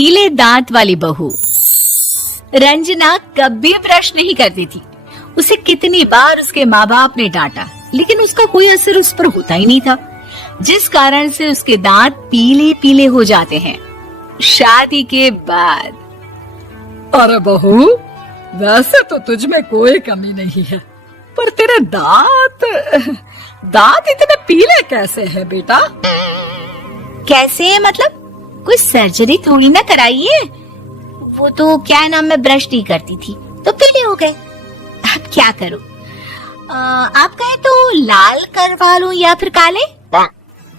पीले दांत वाली बहू। रंजना कभी ब्रश नहीं करती थी। उसे कितनी बार उसके माँ बाप ने डांटा, लेकिन उसका कोई असर उस पर होता ही नहीं था, जिस कारण से उसके दांत पीले पीले हो जाते हैं। शादी के बाद। अरे बहू, वैसे तो तुझ में कोई कमी नहीं है, पर तेरे दांत इतने पीले कैसे हैं बेटा? कैसे मतलब? कोई सर्जरी थोड़ी ना कराई है। वो तो क्या नाम, मैं ब्रश नहीं करती थी तो पीले हो गए। अब क्या करूं? आप कहे तो लाल करवा लूं या फिर काले?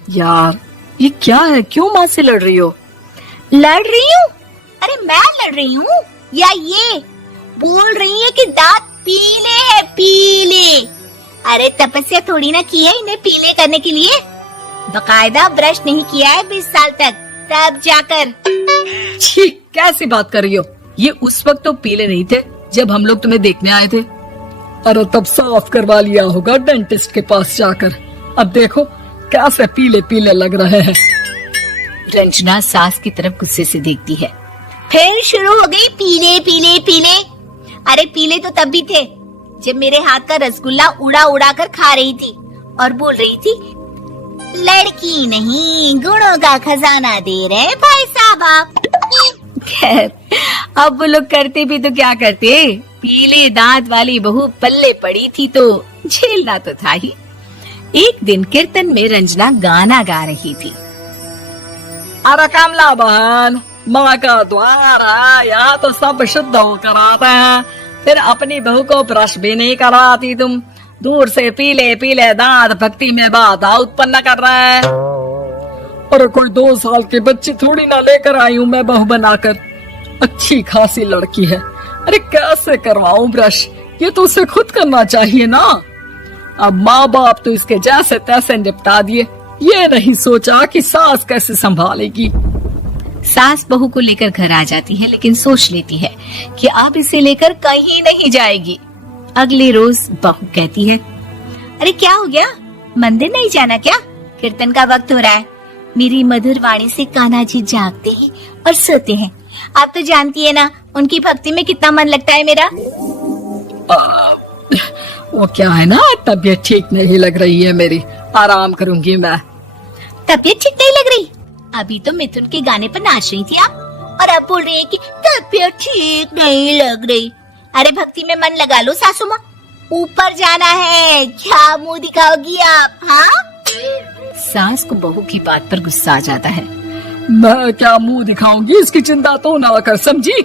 यार ये क्या है, क्यों माँ से लड़ रही हो? लड़ रही हूँ? अरे मैं लड़ रही हूँ या ये बोल रही है कि दांत पीले है, पीले। अरे तपस्या थोड़ी ना की है इन्हें पीले करने के लिए। बकायदा ब्रश नहीं किया है 20 साल तक, तब जाकर। छी, कैसी बात कर रही हो? ये उस वक्त तो पीले नहीं थे जब हम लोग तुम्हें देखने आए थे। अरे तब साफ करवा लिया होगा डेंटिस्ट के पास जाकर। अब देखो कैसे पीले पीले लग रहे हैं। रंजना सास की तरफ गुस्से से देखती है। फिर शुरू हो गई पीले पीले पीले। अरे पीले तो तब भी थे जब मेरे हाथ का रसगुल्ला उड़ा उड़ा कर खा रही थी और बोल रही थी, लड़की नहीं गुणों का खजाना दे रहे भाई साहब आप। खैर, अब वो लोग करते भी तो क्या करते, पीले दांत वाली बहू पल्ले पड़ी थी तो झेलना तो था ही। एक दिन कीर्तन में रंजना गाना गा रही थी। अरे कमला बहन, माँ का द्वार है, यहाँ तो सब शुद्ध होकर आते हैं, फिर अपनी बहू को ब्रश भी नहीं कराती तुम। दूर से पीले पीले दांत भक्ति में बाधा उत्पन्न कर रहे हैं। और कोई 2 साल के बच्चे थोड़ी ना लेकर आई हूँ मैं बहू बनाकर। अच्छी खासी लड़की है, अरे कैसे करवाऊं ब्रश? ये तो उसे खुद करना चाहिए ना। अब माँ बाप तो इसके जैसे तैसे निपटा दिए, ये नहीं सोचा कि सास कैसे संभालेगी। सास बहू को लेकर घर आ जाती है, लेकिन सोच लेती है कि अब इसे लेकर कहीं नहीं जाएगी। अगले रोज बहू कहती है, अरे क्या हो गया, मंदिर नहीं जाना क्या? कीर्तन का वक्त हो रहा है। मेरी मधुर वाणी से कान्हा जी जागते हैं और सोते हैं। आप तो जानती है ना उनकी भक्ति में कितना मन लगता है मेरा। वो क्या है ना, तबीयत ठीक नहीं लग रही है मेरी, आराम करूंगी मैं। तबीयत ठीक नहीं लग रही? अभी तो मिथुन के गाने पर नाच रही थी आप, और अब बोल रही है कि तबीयत ठीक नहीं लग रही। अरे भक्ति में मन लगा लो सासू माँ, ऊपर जाना है, क्या मुंह दिखाओगी आप? हाँ? सास को बहू की बात पर गुस्सा आ जाता है। मैं क्या मुंह दिखाऊंगी, इसकी चिंता तो ना कर, समझी?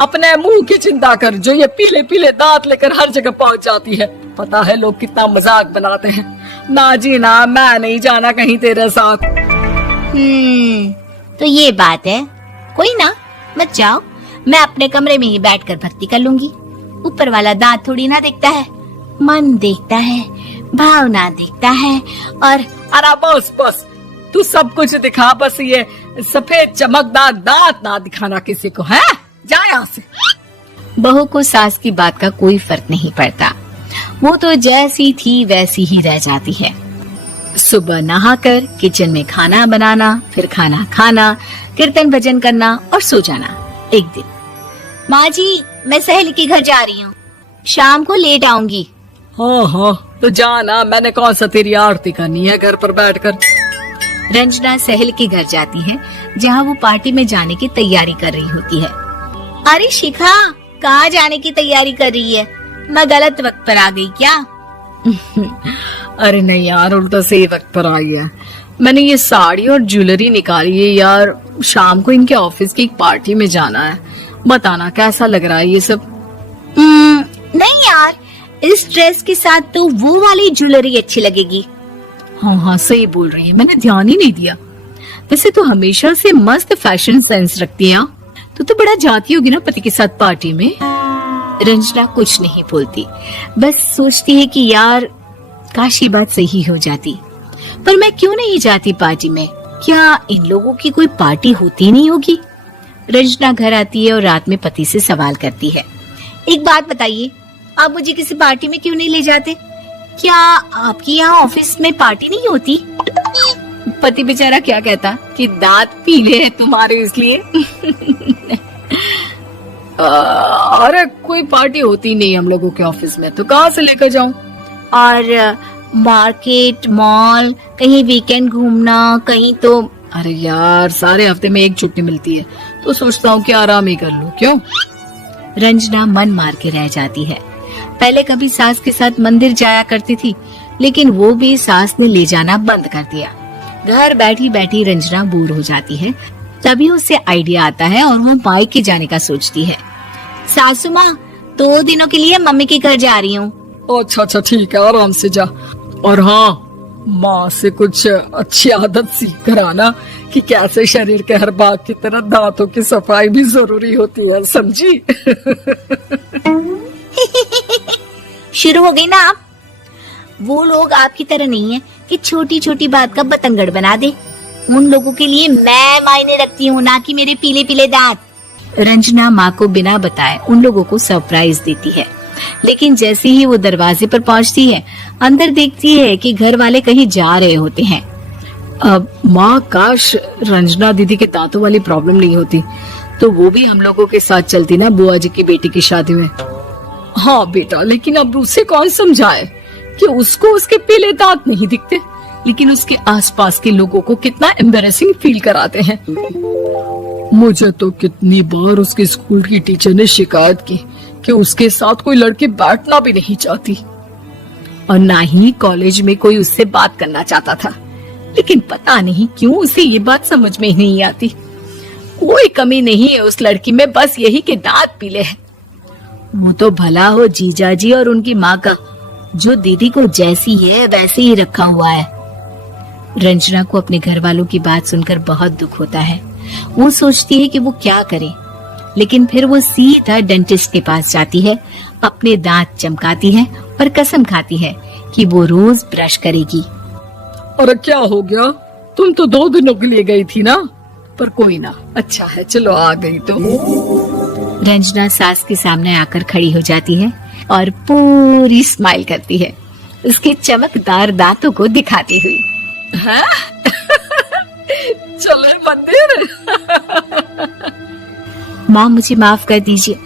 अपने मुंह की चिंता कर, जो ये पीले पीले दांत लेकर हर जगह पहुंच जाती है। पता है लोग कितना मजाक बनाते हैं। ना जी ना, मैं नहीं जाना कहीं तेरे साथ। तो ये बात है। कोई ना, मत जाओ, मैं अपने कमरे में ही बैठकर भक्ति कर लूंगी। ऊपर वाला दांत थोड़ी ना देखता है, मन देखता है, भावना देखता है। और अरे बस बस, तू सब कुछ दिखा, बस ये सफेद चमकदार दांत ना दिखाना किसी को, है? जा यहाँ से। बहू को सास की बात का कोई फर्क नहीं पड़ता, वो तो जैसी थी वैसी ही रह जाती है। सुबह नहाकर किचन में खाना बनाना, फिर खाना खाना, कीर्तन भजन करना और सो जाना। एक दिन, माँ जी मैं सहेली के घर जा रही हूँ, शाम को लेट आऊंगी। हाँ, तो जाना, मैंने कौन सा तेरी आरती करनी है घर पर बैठकर। रंजना सहेली के घर जाती है, जहाँ वो पार्टी में जाने की तैयारी कर रही होती है। अरे शिखा, कहाँ जाने की तैयारी कर रही है? मैं गलत वक्त पर आ गई क्या? अरे नहीं यार, उल्टा सही वक्त पर आई है। मैंने ये साड़ी और ज्वेलरी निकाली है यार, शाम को इनके ऑफिस की एक पार्टी में जाना है। बताना कैसा लग रहा है ये सब? नहीं यार, इस ड्रेस के साथ तो वो वाली ज्वेलरी अच्छी लगेगी। हाँ, सही बोल रही है, मैंने ध्यान ही नहीं दिया। वैसे तो हमेशा से मस्त फैशन सेंस रखती है। तो बड़ा जाती होगी ना पति के साथ पार्टी में। रंजना कुछ नहीं बोलती, बस सोचती है कि यार काश ये बात सही हो जाती, पर मैं क्यों नहीं जाती पार्टी में? क्या इन लोगों की कोई पार्टी होती नहीं होगी? रंजना घर आती है और रात में पति से सवाल करती है, एक बात बताइए, आप मुझे किसी पार्टी में क्यों नहीं ले जाते? क्या आपकी यहाँ ऑफिस में पार्टी नहीं होती? पति बेचारा क्या कहता कि दांत पीले हैं तुम्हारे इसलिए। अरे कोई पार्टी होती नहीं हम लोगों के ऑफिस में, तो कहाँ से लेकर जाऊं? और मार्केट, मॉल, कहीं वीकेंड घूमना, कहीं तो। अरे यार सारे हफ्ते में एक छुट्टी मिलती है, तो सोचता हूँ कि आराम ही कर लूं। क्यों? रंजना मन मार के रह जाती है। पहले कभी सास के साथ मंदिर जाया करती थी, लेकिन वो भी सास ने ले जाना बंद कर दिया। घर बैठी बैठी रंजना बोर हो जाती है। तभी उसे आइडिया आता है और वो मायके जाने का सोचती है। सासू माँ, 2 दिनों के लिए मम्मी के घर जा रही हूँ। अच्छा अच्छा ठीक है, आराम से जा। और हाँ, माँ से कुछ अच्छी आदत सीख कर आना कि कैसे शरीर के हर भाग की तरह दांतों की सफाई भी जरूरी होती है, समझी? शुरू हो गई ना आप? वो लोग आपकी तरह नहीं है कि छोटी छोटी बात का बतंगड़ बना दे। उन लोगों के लिए मैं मायने रखती हूँ, ना कि मेरे पीले पीले दांत। रंजना माँ को बिना बताए उन लोगों को सरप्राइज देती है, लेकिन जैसे ही वो दरवाजे पर पहुंचती है, अंदर देखती है कि घर वाले कहीं जा रहे होते हैं। अब माँ, काश रंजना दीदी के दांतों वाली प्रॉब्लम नहीं होती, तो वो भी हम लोगों के साथ चलती ना बुआ जी की बेटी की शादी में। हाँ बेटा, लेकिन अब उसे कौन समझाए कि उसको उसके पीले दांत नहीं दिखते, लेकिन उसके आसपास के लोगों को कितना एम्बैरेसिंग फील कराते हैं। मुझे तो कितनी बार उसके स्कूल की टीचर ने शिकायत की कि उसके साथ कोई लड़की बैठना भी नहीं चाहती, और ना ही कॉलेज में कोई उससे बात करना चाहता था। लेकिन पता नहीं क्यों उसे ये बात समझ में ही नहीं आती। कोई कमी नहीं है उस लड़की में, बस यही कि दांत पीले हैं। वो तो भला हो जीजा जी और उनकी माँ का, जो दीदी को जैसी है वैसे ही रखा हुआ है। रंजना को अपने घर वालों की बात सुनकर बहुत दुख होता है। वो सोचती है कि वो क्या करे, लेकिन फिर वो सीधा डेंटिस्ट के पास जाती है, अपने दांत चमकाती है और कसम खाती है कि वो रोज ब्रश करेगी। अरे क्या हो गया? तुम तो 2 दिनों के लिए गई थी ना? पर कोई ना, अच्छा है, चलो आ गई तो। रंजना सास के सामने आकर खड़ी हो जाती है और पूरी स्माइल करती है, उसके चमकदार दांतों को दिखाती हुई। है? चले मंदिर। माँ, मुझे माफ कर दीजिए,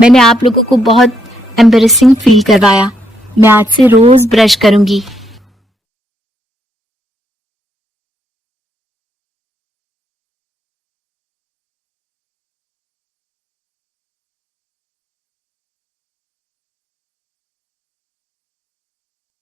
मैंने आप लोगों को बहुत एम्बैरेसिंग फील करवाया। मैं आज से रोज ब्रश करूंगी।